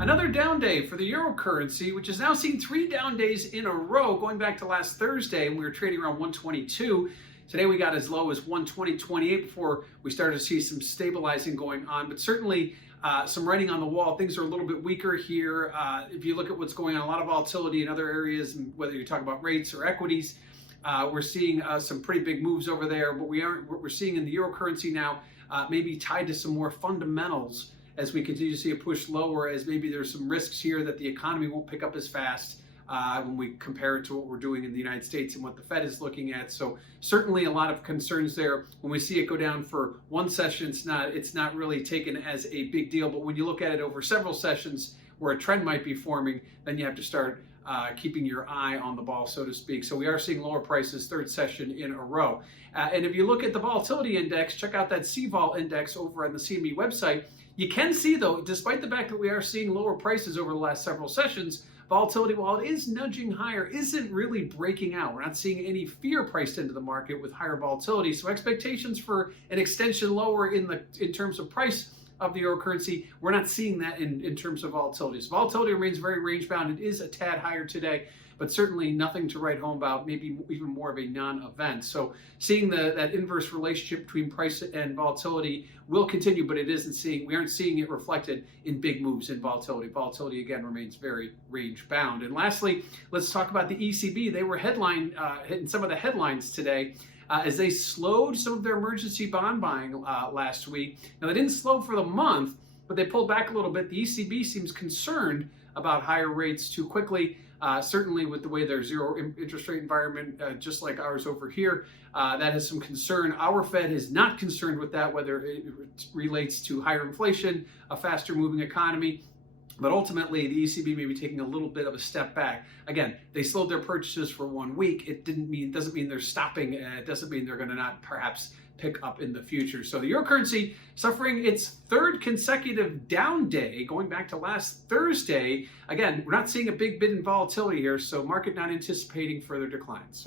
Another down day for the euro currency, which has now seen 3 down days in a row, going back to last Thursday, and we were trading around 122. Today we got as low as 120.28 before we started to see some stabilizing going on, but certainly some writing on the wall. Things are a little bit weaker here. If you look at what's going on, a lot of volatility in other areas, and whether you're talking about rates or equities, we're seeing some pretty big moves over there. But what we're seeing in the euro currency now may be tied to some more fundamentals as we continue to see a push lower, as maybe there's some risks here that the economy won't pick up as fast when we compare it to what we're doing in the United States and what the Fed is looking at. So certainly a lot of concerns there. When we see it go down for one session, it's not really taken as a big deal. But when you look at it over several sessions where a trend might be forming, then you have to start keeping your eye on the ball, so to speak. So we are seeing lower prices, third session in a row. And if you look at the volatility index, check out that CVOL index over on the CME website. You can see, though, despite the fact that we are seeing lower prices over the last several sessions, volatility, while it is nudging higher, isn't really breaking out. We're not seeing any fear priced into the market with higher volatility. So expectations for an extension lower in terms of price of the euro currency, we're not seeing that in terms of volatility. So volatility remains very range bound. It is a tad higher today, but certainly nothing to write home about, maybe even more of a non-event. So seeing that inverse relationship between price and volatility will continue, but we aren't seeing it reflected in big moves in volatility. Volatility, again, remains very range bound. And lastly, let's talk about the ECB. They were hitting some of the headlines today as they slowed some of their emergency bond buying last week. Now, they didn't slow for the month, but they pulled back a little bit. The ECB seems concerned about higher rates too quickly. Certainly with the way their zero interest rate environment, just like ours over here, that has some concern. Our Fed is not concerned with that, whether it relates to higher inflation, a faster moving economy. But ultimately, the ECB may be taking a little bit of a step back. Again, they slowed their purchases for 1 week. It doesn't mean they're stopping. It doesn't mean they're going to not perhaps pick up in the future. So the euro currency suffering its third consecutive down day, going back to last Thursday. Again, we're not seeing a big bid in volatility here, so market not anticipating further declines.